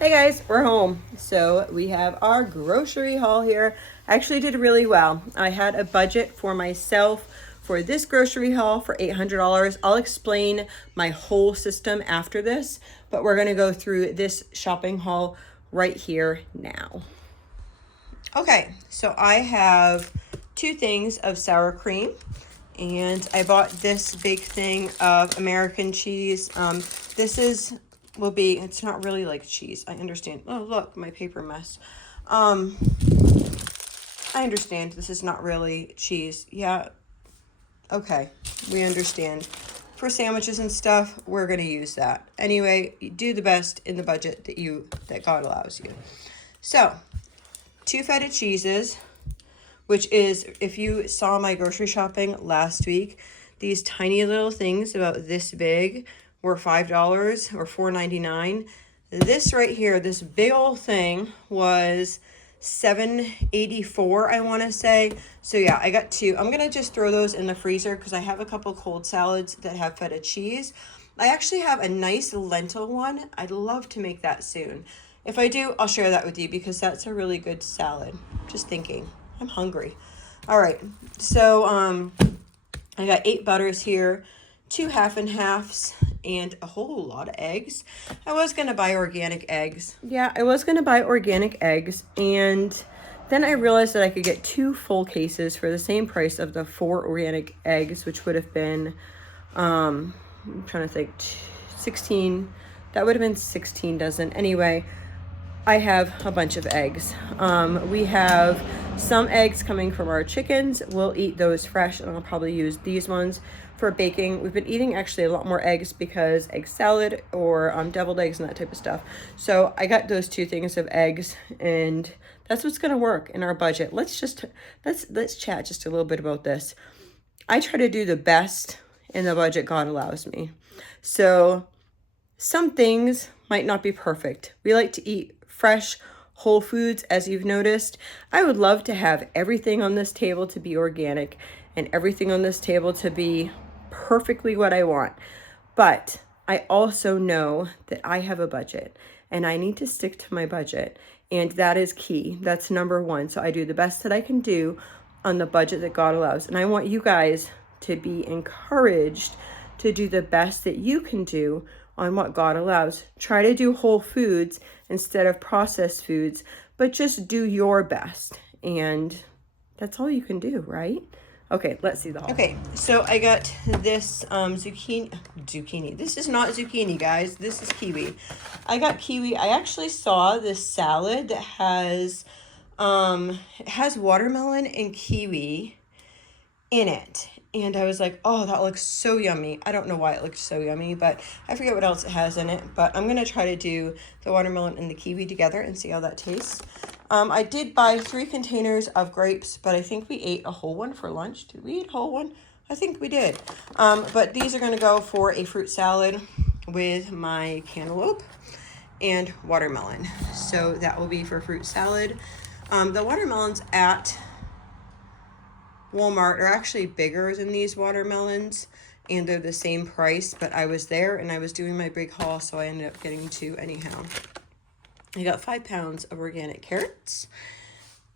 Hey guys, we're home. So we have our grocery haul here. I actually did really well. I had a budget for myself for this grocery haul for $800. I'll explain my whole system after this, but we're gonna go through this shopping haul right here now. Okay, so I have 2 things of sour cream, and I bought this big thing of American cheese. It's not really like cheese. I understand. Oh, look, my paper mess. Um, I understand this is not really cheese. Yeah, okay, we understand. For sandwiches and stuff, we're gonna use that. Anyway, you do the best in the budget that God allows you. So, 2 feta cheeses, which is, if you saw my grocery shopping last week, these tiny little things about this big were $5 or $4.99. This right here, this big old thing, was $7.84, I want to say. So yeah, I got 2. I'm gonna just throw those in the freezer because I have a couple cold salads that have feta cheese. I actually have a nice lentil one. I'd love to make that soon. If I do, I'll share that with you because that's a really good salad. Just thinking. I'm hungry. All right, so I got 8 butters here, 2 half and halves, and a whole lot of eggs. I was gonna buy organic eggs. Yeah, I was gonna buy organic eggs, and then I realized that I could get 2 full cases for the same price of the 4 organic eggs, which would have been, I'm trying to think, 16. That would have been 16 dozen. Anyway, I have a bunch of eggs. We have some eggs coming from our chickens. We'll eat those fresh, and I'll probably use these ones for baking. We've been eating actually a lot more eggs because egg salad or deviled eggs and that type of stuff. So I got those 2 things of eggs, and that's what's gonna work in our budget. Let's chat just a little bit about this. I try to do the best in the budget God allows me. So some things might not be perfect. We like to eat fresh, whole foods, as you've noticed. I would love to have everything on this table to be organic and everything on this table to be perfectly what I want. But I also know that I have a budget and I need to stick to my budget. And that is key. That's number 1. So I do the best that I can do on the budget that God allows. And I want you guys to be encouraged to do the best that you can do on what God allows. Try to do whole foods instead of processed foods, but just do your best. And that's all you can do, right? Okay, let's see the haul. Okay, so I got this zucchini. This is not zucchini, guys. This is kiwi. I got kiwi. I actually saw this salad that has watermelon and kiwi in it. And I was like, oh, that looks so yummy. I don't know why it looks so yummy, but I forget what else it has in it. But I'm going to try to do the watermelon and the kiwi together and see how that tastes. I did buy 3 containers of grapes, but I think we ate a whole one for lunch. Did we eat a whole one? I think we did. But these are going to go for a fruit salad with my cantaloupe and watermelon. So that will be for fruit salad. The watermelons at Walmart are actually bigger than these watermelons, and they're the same price, but I was there and I was doing my big haul, so I ended up getting 2 anyhow. I got 5 pounds of organic carrots,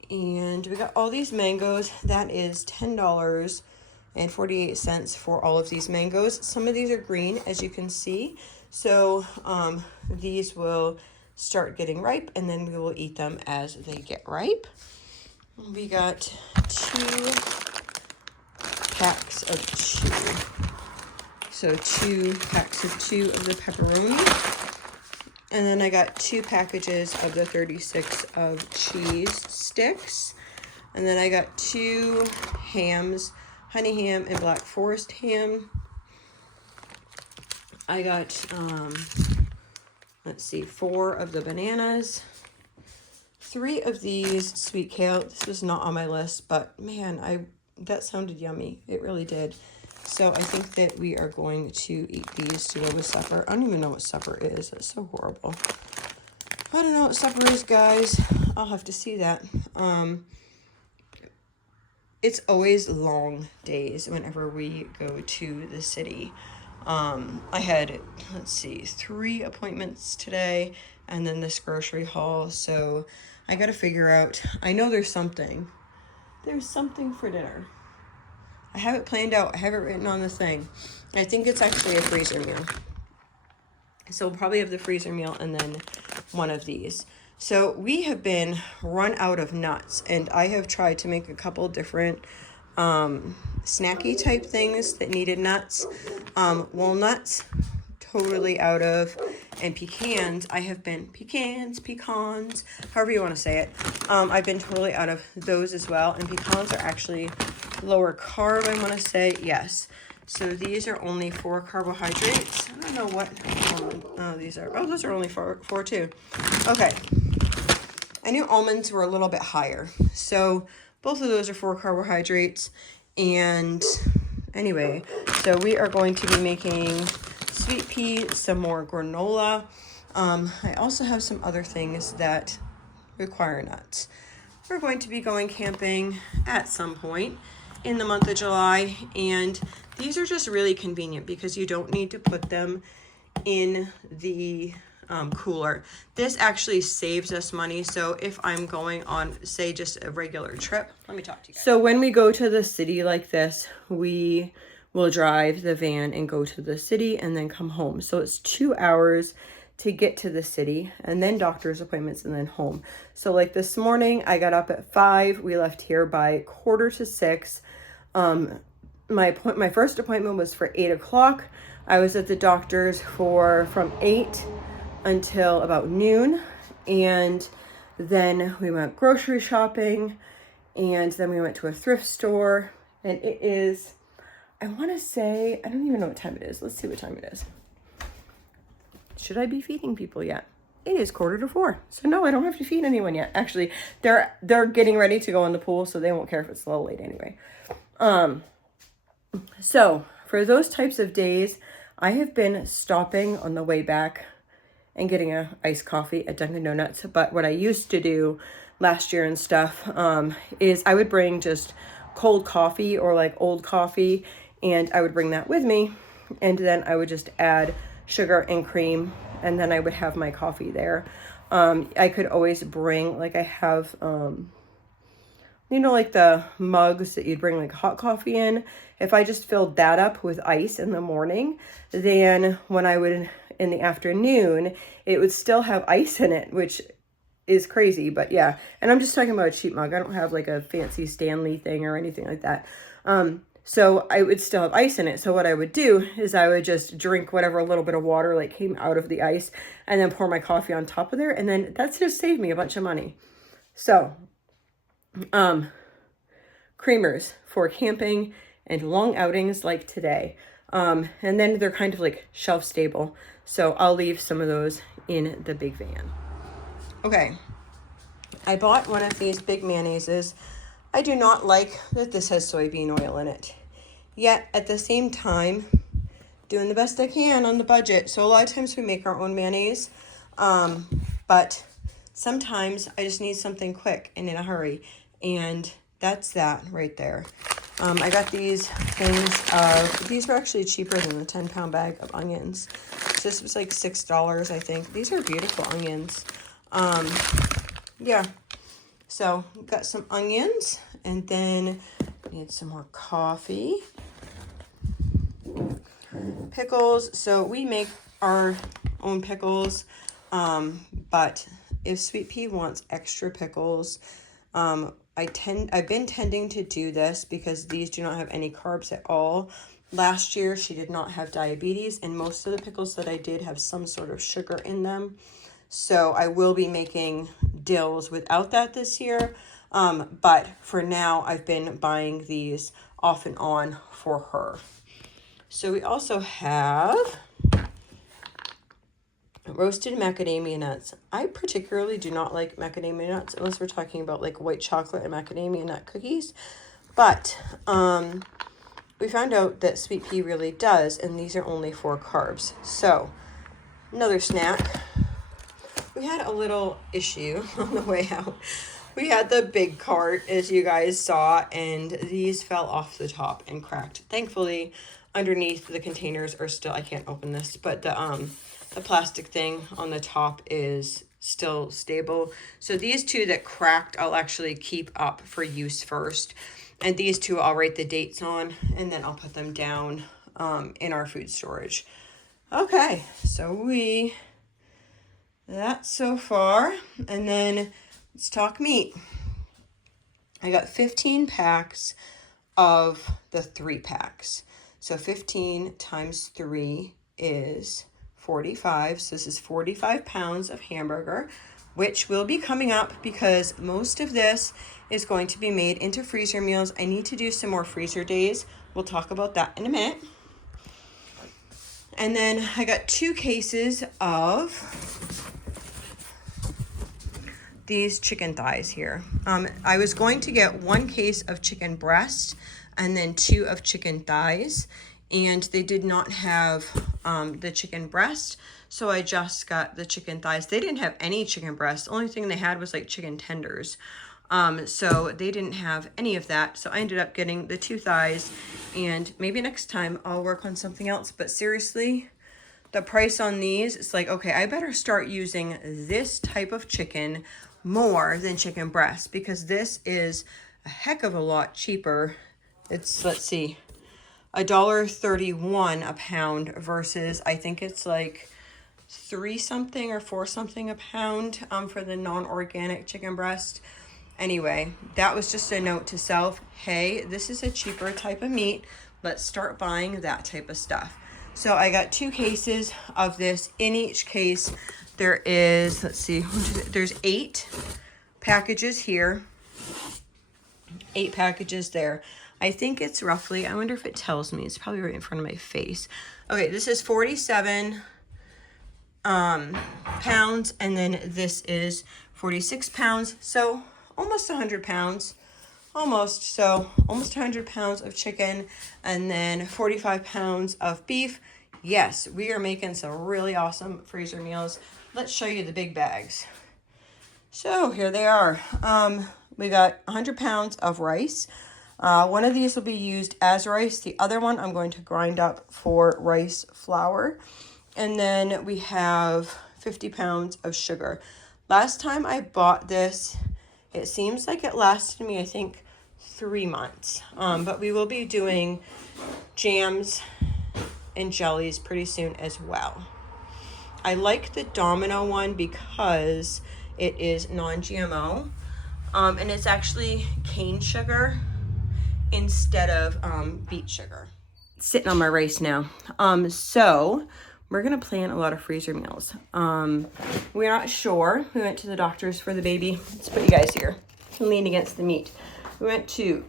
and we got all these mangoes. That is $10.48 for all of these mangoes. Some of these are green, as you can see, so these will start getting ripe, and then we will eat them as they get ripe. We got 2 packs of 2. So 2 packs of 2 of the pepperoni. And then I got 2 packages of the 36 of cheese sticks. And then I got 2 hams, honey ham and black forest ham. I got, 4 of the bananas. 3 of these sweet kale. This was not on my list, but man, that sounded yummy. It really did. So I think that we are going to eat these to go with supper. I don't even know what supper is. That's so horrible. I don't know what supper is, guys. I'll have to see that. It's always long days whenever we go to the city. I had, let's see, 3 appointments today and then this grocery haul. So I got to figure out, I know there's something for dinner. I have it planned out. I have it written on the thing. I think it's actually a freezer meal. So we'll probably have the freezer meal and then one of these. So we have been run out of nuts, and I have tried to make a couple different snacky type things that needed nuts. Walnuts, totally out of, and pecans, pecans, however you want to say it. I've been totally out of those as well, and pecans are actually lower carb, I want to say, yes. So these are only 4 carbohydrates. I don't know what, those are only 4 too. Okay. I knew almonds were a little bit higher. So both of those are 4 carbohydrates. And anyway, so we are going to be making sweet pea, some more granola. I also have some other things that require nuts. We're going to be going camping at some point in the month of July, and these are just really convenient because you don't need to put them in the cooler. This actually saves us money. So if I'm going on, say, just a regular trip, let me talk to you guys. So when we go to the city like this, we will drive the van and go to the city and then come home. So it's 2 hours to get to the city, and then doctor's appointments, and then home. So like this morning, I got up at 5. We left here by 5:45. My first appointment was for 8 o'clock. I was at the doctor's from 8 until about noon, and then we went grocery shopping, and then we went to a thrift store, and it is, I want to say, I don't even know what time it is. Let's see what time it is. Should I be feeding people yet? It is 3:45. So no, I don't have to feed anyone yet. Actually, they're getting ready to go in the pool, so they won't care if it's a little late anyway. So for those types of days, I have been stopping on the way back and getting a iced coffee at Dunkin' Donuts. But what I used to do last year and stuff, is I would bring just cold coffee or like old coffee, and I would bring that with me, and then I would just add sugar and cream, and then I would have my coffee there. I could always bring, like I have, like the mugs that you'd bring like hot coffee in. If I just filled that up with ice in the morning, then when I would, in the afternoon, it would still have ice in it, which is crazy, but yeah. And I'm just talking about a cheap mug. I don't have like a fancy Stanley thing or anything like that. So I would still have ice in it. So what I would do is I would just drink whatever little bit of water like came out of the ice, and then pour my coffee on top of there. And then that's just saved me a bunch of money. So, creamers for camping and long outings like today. And then they're kind of like shelf stable. So I'll leave some of those in the big van. Okay. I bought one of these big mayonnaises. I do not like that this has soybean oil in it. Yet, at the same time, doing the best I can on the budget. So a lot of times we make our own mayonnaise. But sometimes I just need something quick and in a hurry. And that's that right there. I got these things. These were actually cheaper than the 10-pound bag of onions. So this was like $6, I think. These are beautiful onions. Yeah. So got some onions, and then need some more coffee. Pickles. So we make our own pickles, but if Sweet Pea wants extra pickles, I've been tending to do this because these do not have any carbs at all. Last year she did not have diabetes, and most of the pickles that I did have some sort of sugar in them. So I will be making dills without that this year. But for now, I've been buying these off and on for her. So we also have roasted macadamia nuts. I particularly do not like macadamia nuts unless we're talking about like white chocolate and macadamia nut cookies. But we found out that Sweet Pea really does, and these are only 4 carbs. So another snack. We had a little issue on the way out. We had the big cart, as you guys saw, and these fell off the top and cracked. Thankfully, underneath the containers are still, I can't open this, but the plastic thing on the top is still stable. So these two that cracked, I'll actually keep up for use first. And these two I'll write the dates on, and then I'll put them down in our food storage. Okay, so that's so far. And then let's talk meat. I got 15 packs of the 3 packs. So 15 times 3 is 45. So this is 45 pounds of hamburger, which will be coming up because most of this is going to be made into freezer meals. I need to do some more freezer days. We'll talk about that in a minute. And then I got 2 cases of these chicken thighs here. I was going to get 1 case of chicken breast and then 2 of chicken thighs, and they did not have the chicken breast, so I just got the chicken thighs. They didn't have any chicken breast. The only thing they had was like chicken tenders. So they didn't have any of that. So I ended up getting the 2 thighs, and maybe next time I'll work on something else. But seriously, the price on these, it's like, okay, I better start using this type of chicken more than chicken breast, because this is a heck of a lot cheaper. It's, let's see, $1.31 a pound versus I think it's like 3 something or 4 something a pound for the non-organic chicken breast. Anyway, that was just a note to self. Hey, this is a cheaper type of meat. Let's start buying that type of stuff. So I got 2 cases of this. In each case, there is, let's see, there's 8 packages here, 8 packages there. I think it's roughly, I wonder if it tells me, it's probably right in front of my face. Okay, this is 47 pounds, and then this is 46 pounds. So almost 100 pounds, almost 100 pounds of chicken, and then 45 pounds of beef. Yes, we are making some really awesome freezer meals. Let's show you the big bags. So here they are. We got 100 pounds of rice. One of these will be used as rice. The other one I'm going to grind up for rice flour. And then we have 50 pounds of sugar. Last time I bought this, it seems like it lasted me, I think, 3 months. But we will be doing jams and jellies pretty soon as well. I like the Domino one because it is non-GMO. And it's actually cane sugar instead of beet sugar. Sitting on my rice now. So we're gonna plan a lot of freezer meals. We're not sure. We went to the doctors for the baby. Let's put you guys here. Lean against the meat. We went to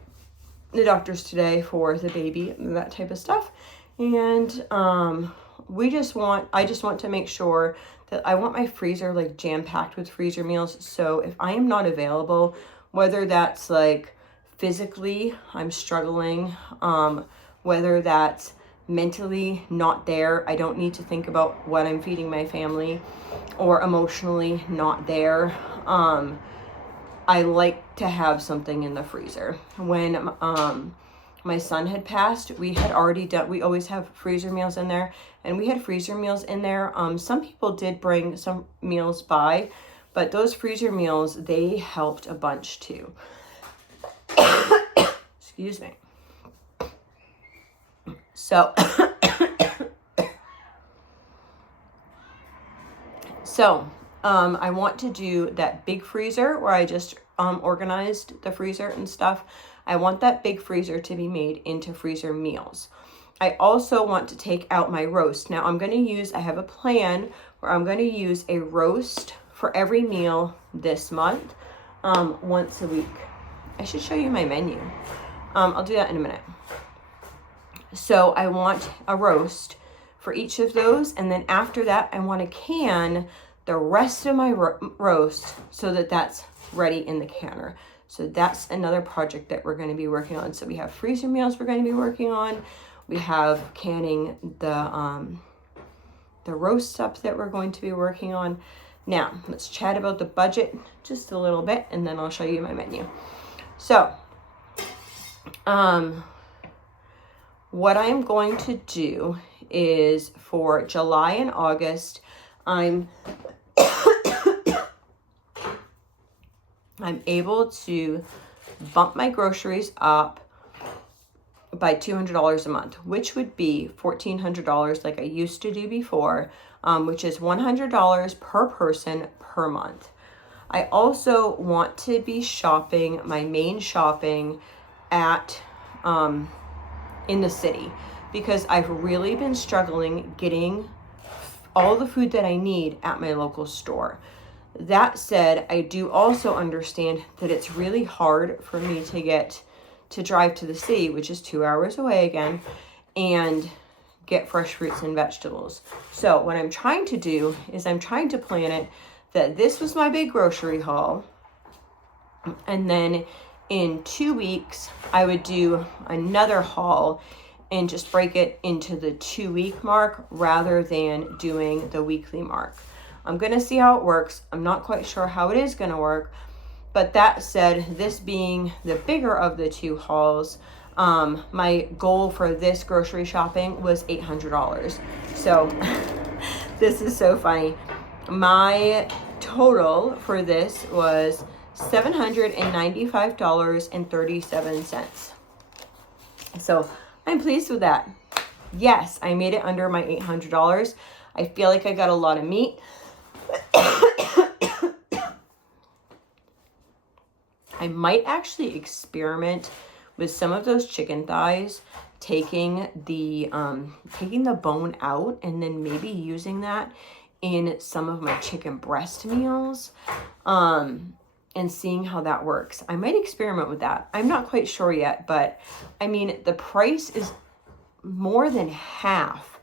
the doctors today for the baby and that type of stuff. And I just want to make sure that I want my freezer like jam-packed with freezer meals. So if I am not available, whether that's like physically I'm struggling, whether that's mentally not there, I don't need to think about what I'm feeding my family, or emotionally not there, I like to have something in the freezer. When my son had passed, we always have freezer meals in there, and we had freezer meals in there. Some people did bring some meals by, but those freezer meals, they helped a bunch too. Excuse me. So, I want to do that big freezer where I just organized the freezer and stuff. I want that big freezer to be made into freezer meals. I also want to take out my roast. Now I have a plan where I'm going to use a roast for every meal this month, once a week. I should show you my menu. I'll do that in a minute. So I want a roast for each of those, and then after that I want to can the rest of my roast so that that's ready in the canner. So that's another project that we're going to be working on. So we have freezer meals we're going to be working on. We have canning the roast up that we're going to be working on. Now, let's chat about the budget just a little bit, and then I'll show you my menu. So, what I'm going to do is for July and August, I'm able to bump my groceries up by $200 a month, which would be $1,400 like I used to do before, which is $100 per person per month. I also want to be shopping, my main shopping at in the city, because I've really been struggling getting all the food that I need at my local store. That said, I do also understand that it's really hard for me to drive to the city, which is 2 hours away again, and get fresh fruits and vegetables. So what I'm trying to do is I'm trying to plan it that this was my big grocery haul, and then in 2 weeks I would do another haul and just break it into the 2-week mark rather than doing the weekly mark. I'm going to see how it works. I'm not quite sure how it is going to work. But that said, this being the bigger of the two hauls, my goal for this grocery shopping was $800. So this is so funny. My total for this was $795.37. So I'm pleased with that. Yes, I made it under my $800. I feel like I got a lot of meat. I might actually experiment with some of those chicken thighs, taking the bone out and then maybe using that in some of my chicken breast meals, and seeing how that works. I might experiment with that. I'm not quite sure yet, but I mean, the price is more than half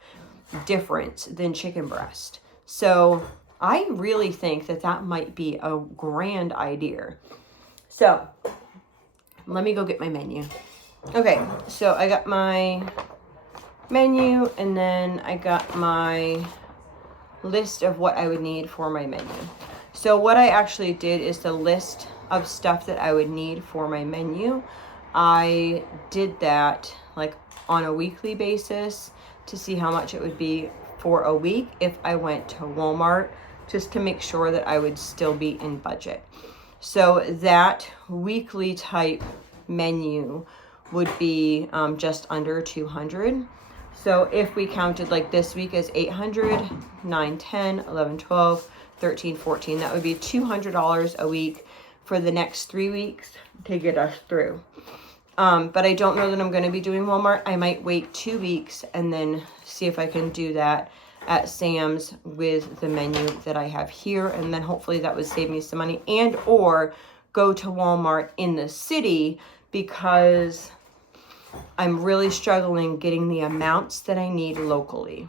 difference than chicken breast. So I really think that might be a grand idea. So let me go get my menu. Okay, so I got my menu, and then I got my list of what I would need for my menu. So what I actually did is the list of stuff that I would need for my menu. I did that like on a weekly basis to see how much it would be for a week if I went to Walmart, just to make sure that I would still be in budget. So that weekly type menu would be just under 200. So if we counted like this week as 800, 9, 10, 11, 12, 13, 14, that would be $200 a week for the next 3 weeks to get us through. But I don't know that I'm going to be doing Walmart. I might wait 2 weeks and then see if I can do that at Sam's with the menu that I have here, and then hopefully that would save me some money, and or go to Walmart in the city, because I'm really struggling getting the amounts that I need locally.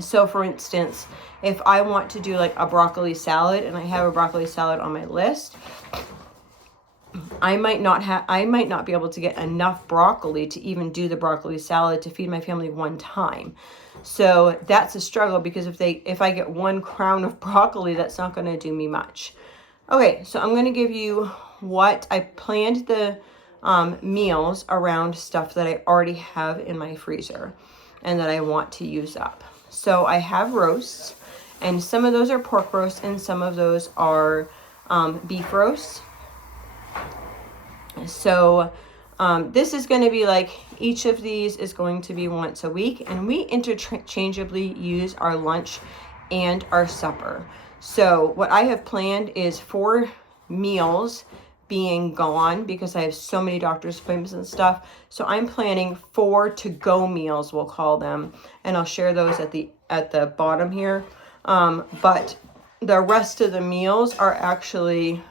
So for instance, if I want to do like a broccoli salad and I have a broccoli salad on my list, I might not be able to get enough broccoli to even do the broccoli salad to feed my family one time. So that's a struggle, because if I get 1 crown of broccoli, that's not going to do me much. Okay, so I'm going to give you what I planned the meals around stuff that I already have in my freezer and that I want to use up. So I have roasts, and some of those are pork roasts and some of those are beef roasts. So this is going to be like, each of these is going to be once a week, and we interchangeably use our lunch and our supper. So what I have planned is 4 meals being gone, because I have so many doctor's appointments and stuff. So I'm planning 4 to-go meals, we'll call them, and I'll share those at the bottom here. But the rest of the meals are actually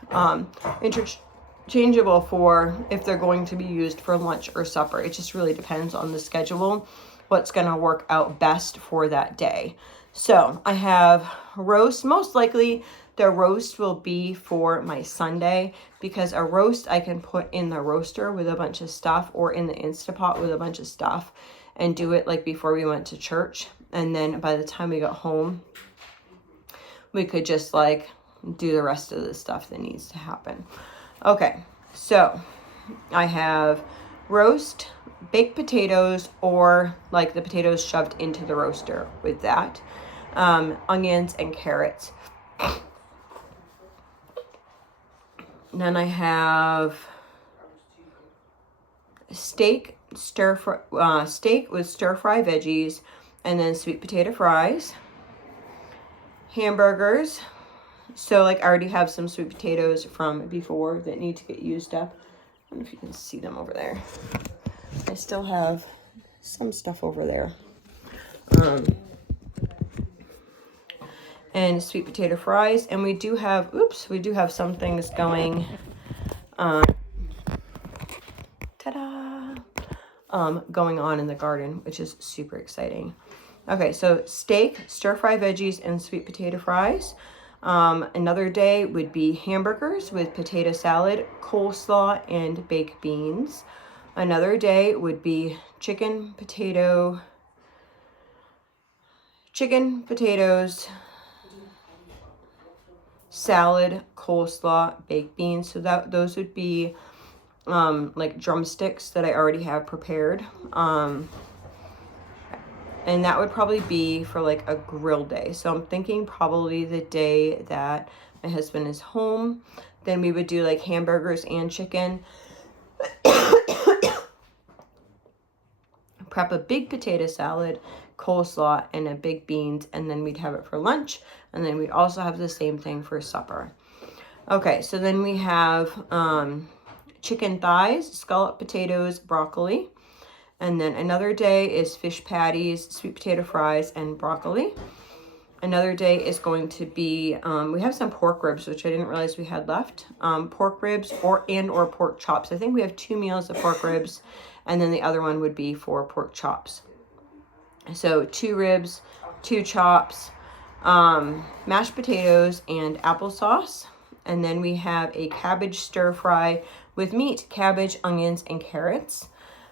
interchangeable for if they're going to be used for lunch or supper. It just really depends on the schedule, what's going to work out best for that day. So I have roast. Most likely the roast will be for my Sunday, because a roast I can put in the roaster with a bunch of stuff, or in the Instapot with a bunch of stuff, and do it like before we went to church. And then by the time we got home, we could just like do the rest of the stuff that needs to happen. Okay, so I have roast, baked potatoes or like the potatoes shoved into the roaster with that. Onions and carrots. And then I have steak with stir fry veggies, and then sweet potato fries. Hamburgers. So like I already have some sweet potatoes from before that need to get used up. I don't know if you can see them over there. I still have some stuff over there. And sweet potato fries. And we do have some things going, going on in the garden, which is super exciting. Okay, so steak, stir-fry veggies, and sweet potato fries. Another day would be hamburgers with potato salad, coleslaw, and baked beans. Another day would be chicken, potatoes, salad, coleslaw, baked beans. So those would be like drumsticks that I already have prepared. And that would probably be for like a grill day. So I'm thinking probably the day that my husband is home, then we would do like hamburgers and chicken. Prep a big potato salad, coleslaw, and a baked beans, and then we'd have it for lunch. And then we'd also have the same thing for supper. Okay, so then we have chicken thighs, scalloped potatoes, broccoli. And then another day is fish patties, sweet potato fries, and broccoli. Another day is going to be, we have some pork ribs, which I didn't realize we had left. Pork ribs or pork chops. I think we have 2 meals of pork ribs, and then the other one would be for pork chops. So 2 ribs, 2 chops, mashed potatoes, and applesauce. And then we have a cabbage stir fry with meat, cabbage, onions, and carrots.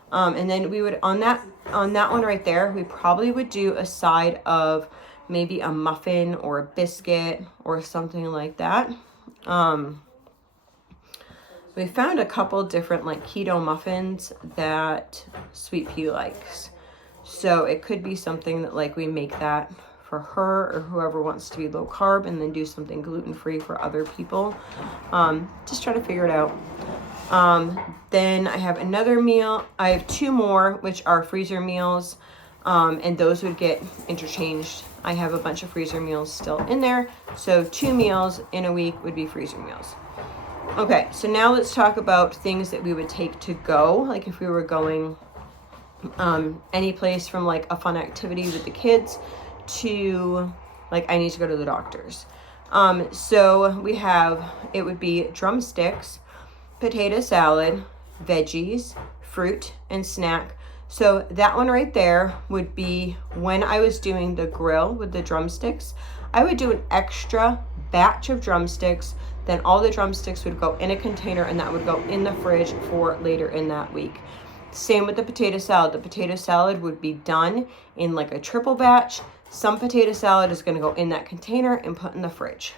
And then we would, on that one right there, we probably would do a side of maybe a muffin or a biscuit or something like that. We found a couple different like keto muffins that Sweet Pea likes. So it could be something that like we make that for her or whoever wants to be low carb, and then do something gluten-free for other people. Just try to figure it out. Then I have another meal. I have 2 more, which are freezer meals, and those would get interchanged. I have a bunch of freezer meals still in there. So 2 meals in a week would be freezer meals. Okay, so now let's talk about things that we would take to go. Like if we were going any place, from like a fun activity with the kids to like I need to go to the doctor's. So we have, it would be drumsticks, potato salad, veggies, fruit, and snack. So that one right there would be when I was doing the grill with the drumsticks. I would do an extra batch of drumsticks, then all the drumsticks would go in a container, and that would go in the fridge for later in that week. Same with the potato salad. The potato salad would be done in like a triple batch. Some potato salad is going to go in that container and put in the fridge.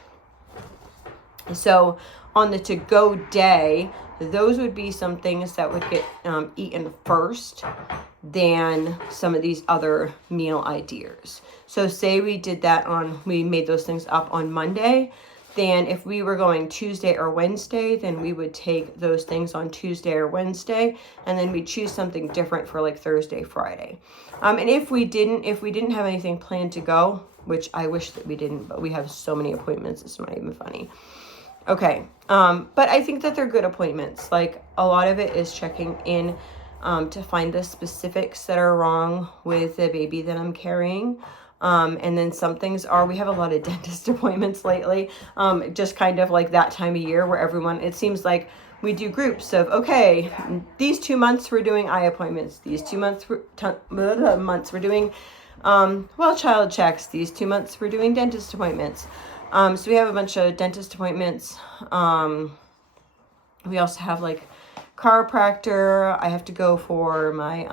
So on the to-go day, those would be some things that would get eaten first than some of these other meal ideas. So say we did that we made those things up on Monday, then if we were going Tuesday or Wednesday, then we would take those things on Tuesday or Wednesday, and then we'd choose something different for like Thursday, Friday. And if we didn't have anything planned to go, which I wish that we didn't, but we have so many appointments, it's not even funny. Okay, but I think that they're good appointments. Like a lot of it is checking in to find the specifics that are wrong with the baby that I'm carrying. And then some things are, we have a lot of dentist appointments lately, just kind of like that time of year where everyone, it seems like we do groups of, okay, these 2 months we're doing eye appointments, these 2 months we're doing child checks, these 2 months we're doing dentist appointments. So we have a bunch of dentist appointments. We also have like chiropractor. I have to go for my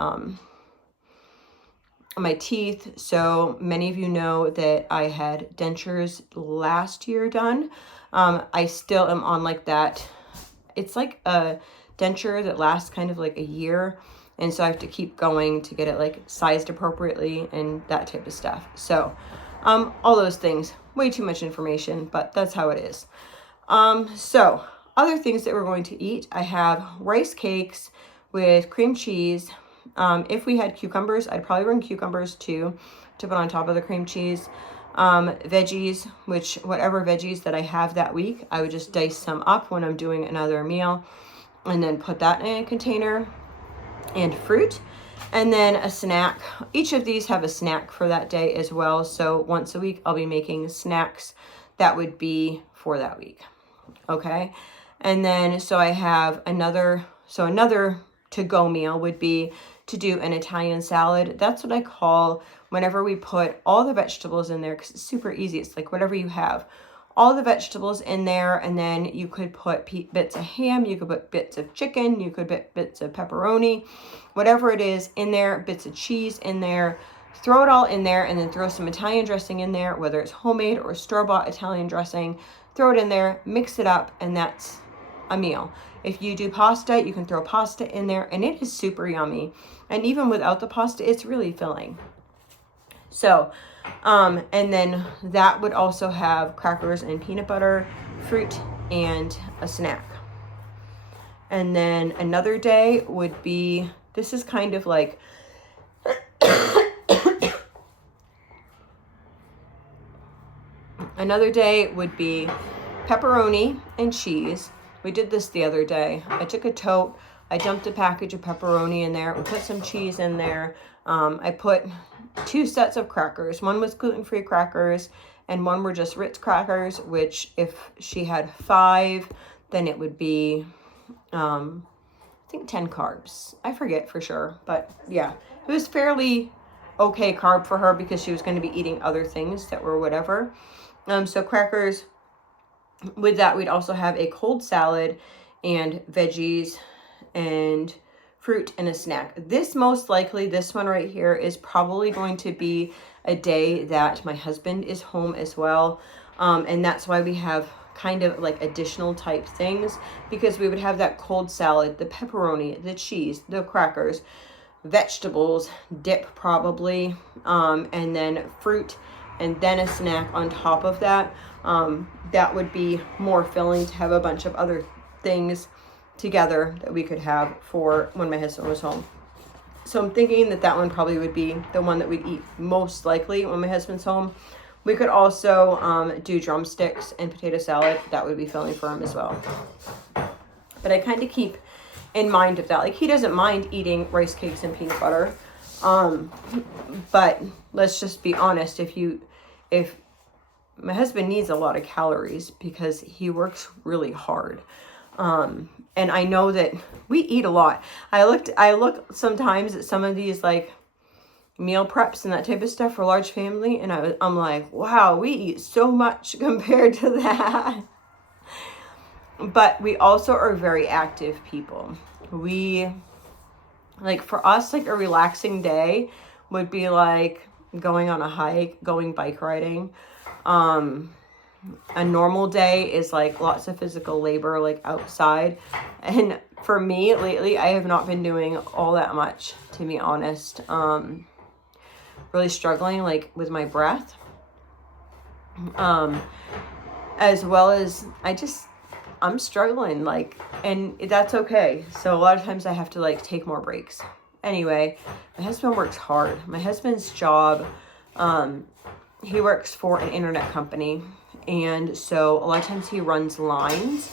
teeth. So many of you know that I had dentures last year done. I still am on like that. It's like a denture that lasts kind of like a year. And so I have to keep going to get it like sized appropriately and that type of stuff. So all those things, way too much information, but that's how it is. So other things that we're going to eat, I have rice cakes with cream cheese. If we had cucumbers, I'd probably bring cucumbers too to put on top of the cream cheese. Veggies, which whatever veggies that I have that week, I would just dice some up when I'm doing another meal and then put that in a container. And fruit, and then a snack. Each of these have a snack for that day as well. So once a week, I'll be making snacks that would be for that week. Okay. And then, so I have another to-go meal would be to do an Italian salad. That's what I call whenever we put all the vegetables in there, because it's super easy. It's like whatever you have, all the vegetables in there, and then you could put bits of ham, you could put bits of chicken, you could put bits of pepperoni, whatever it is in there, bits of cheese in there, throw it all in there, and then throw some Italian dressing in there, whether it's homemade or store-bought Italian dressing, throw it in there, mix it up, and that's a meal. If you do pasta, you can throw pasta in there, and it is super yummy. And even without the pasta, it's really filling. So, and then that would also have crackers and peanut butter, fruit, and a snack. And then another day would be, this is kind of like, another day would be pepperoni and cheese. We did this the other day. I took a tote, I dumped a package of pepperoni in there, we put some cheese in there. I put 2 sets of crackers. One was gluten-free crackers and one were just Ritz crackers, which if she had 5, then it would be, I think 10 carbs. I forget for sure, but yeah, it was fairly okay carb for her because she was going to be eating other things that were whatever. So crackers. With that, we'd also have a cold salad and veggies and fruit and a snack. This most likely, this one right here is probably going to be a day that my husband is home as well. And that's why we have kind of like additional type things, because we would have that cold salad, the pepperoni, the cheese, the crackers, vegetables, dip probably, and then fruit, and then a snack on top of that. That would be more filling to have a bunch of other things together that we could have for when my husband was home. So I'm thinking that that one probably would be the one that we'd eat most likely when my husband's home. We could also do drumsticks and potato salad. That would be filling for him as well. But I kind of keep in mind of that. Like, he doesn't mind eating rice cakes and peanut butter. But let's just be honest. If my husband needs a lot of calories because he works really hard. And I know that we eat a lot. I look sometimes at some of these like meal preps and that type of stuff for a large family, and I'm like, wow, we eat so much compared to that. But we also are very active people. We, like, for us, like a relaxing day would be like going on a hike, going bike riding. A normal day is like lots of physical labor, like outside. And for me lately, I have not been doing all that much, to be honest. Really struggling like with my breath. As well as I'm struggling, like, and that's okay. So a lot of times I have to like take more breaks. Anyway, my husband works hard. My husband's job, he works for an internet company. And so a lot of times he runs lines.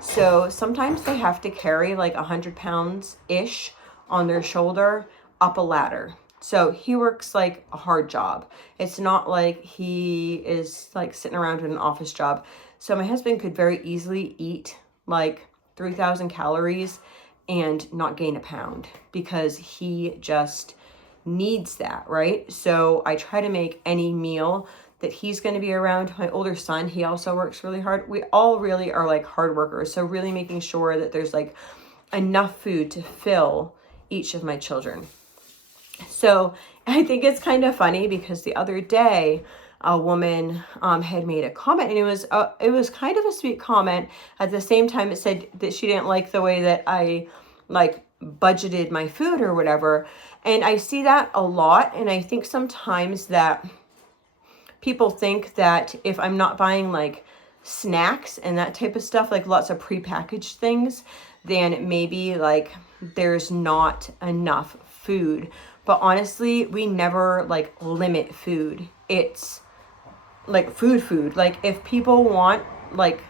So sometimes they have to carry like 100 pounds-ish on their shoulder up a ladder. So he works like a hard job. It's not like he is like sitting around in an office job. So my husband could very easily eat like 3,000 calories and not gain a pound because he just needs that, right? So I try to make any meal that he's going to be around. My older son, he also works really hard. We all really are like hard workers. So really making sure that there's like enough food to fill each of my children. So I think it's kind of funny because the other day a woman had made a comment, and it was kind of a sweet comment. At the same time, it said that she didn't like the way that I like budgeted my food or whatever. And I see that a lot. And I think sometimes that people think that if I'm not buying like snacks and that type of stuff, like lots of prepackaged things, then maybe like there's not enough food. But honestly, we never like limit food. It's like food. Like if people want, like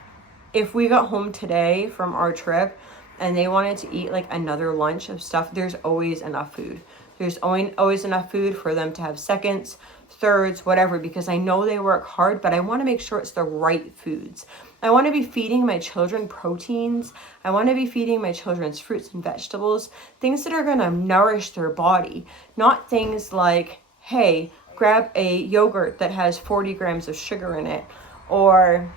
if we got home today from our trip and they wanted to eat like another lunch of stuff, there's always enough food. There's always enough food for them to have seconds, thirds, whatever, because I know they work hard, but I want to make sure it's the right foods. I want to be feeding my children proteins. I want to be feeding my children's fruits and vegetables, things that are going to nourish their body, not things like, hey, grab a yogurt that has 40 grams of sugar in it, or,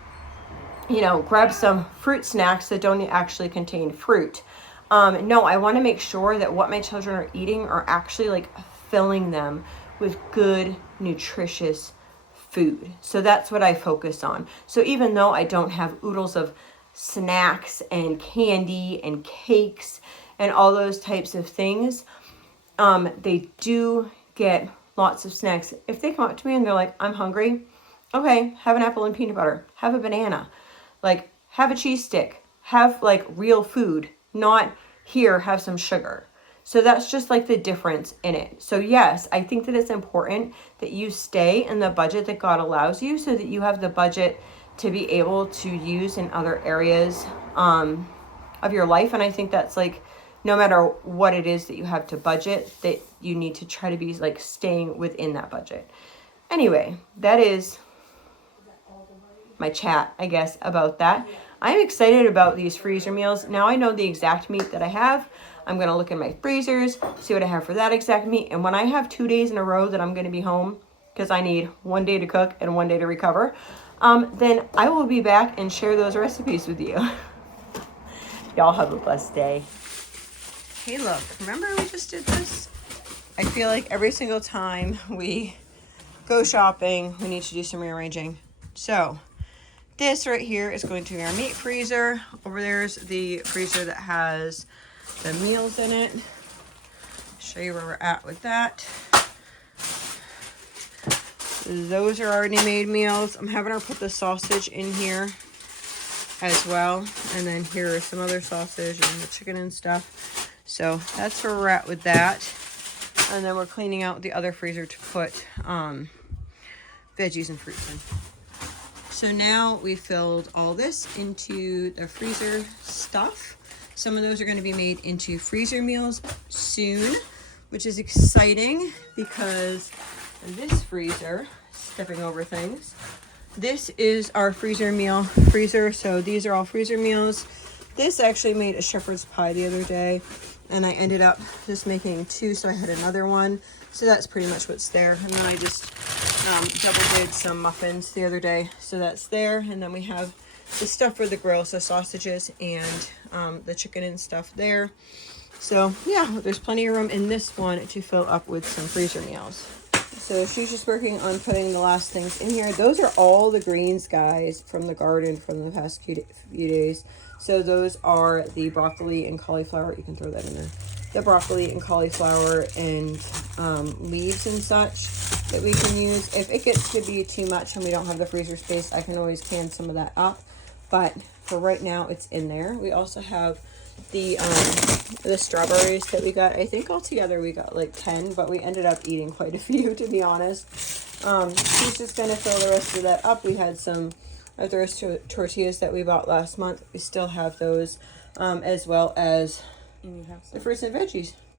you know, grab some fruit snacks that don't actually contain fruit. No, I want to make sure that what my children are eating are actually like filling them with good, nutritious food. So that's what I focus on. So even though I don't have oodles of snacks and candy and cakes and all those types of things, they do get lots of snacks. If they come up to me and they're like, I'm hungry, okay, have an apple and peanut butter, have a banana, like have a cheese stick, have like real food, not here, have some sugar. So that's just like the difference in it. So yes, I think that it's important that you stay in the budget that God allows you so that you have the budget to be able to use in other areas of your life. And I think that's like, no matter what it is that you have to budget, that you need to try to be like staying within that budget. Anyway, that is my chat, I guess, about that. I'm excited about these freezer meals. Now I know the exact meat that I have. I'm going to look in my freezers, see what I have for that exact meat. And when I have 2 days in a row that I'm going to be home, because I need 1 day to cook and 1 day to recover, then I will be back and share those recipes with you. Y'all have a blessed day. Hey, look, remember we just did this? I feel like every single time we go shopping, we need to do some rearranging. So this right here is going to be our meat freezer. Over there's the freezer that has the meals in it. Show you where we're at with that. Those are already made meals. I'm having her put the sausage in here as well. And then here are some other sausage and the chicken and stuff. So that's where we're at with that. And then we're cleaning out the other freezer to put veggies and fruits in. So now we filled all this into the freezer stuff. Some of those are going to be made into freezer meals soon, which is exciting because this freezer, stepping over things, this is our freezer meal freezer. So these are all freezer meals. This actually made a shepherd's pie the other day, and I ended up just making 2, so I had another one. So that's pretty much what's there. And then I just double did some muffins the other day, so that's there. And then we have the stuff for the grill, so sausages and the chicken and stuff there. So yeah, there's plenty of room in this one to fill up with some freezer meals. So she's just working on putting the last things in here. Those are all the greens, guys, from the garden from the past few days. So those are the broccoli and cauliflower. You can throw that in there. The broccoli and cauliflower and leaves and such that we can use. If it gets to be too much and we don't have the freezer space, I can always can some of that up. But for right now, it's in there. We also have the strawberries that we got. I think altogether we got like 10, but we ended up eating quite a few, to be honest. She's just going to fill the rest of that up. We had some of those tortillas that we bought last month. We still have those, as well as the fruits and veggies.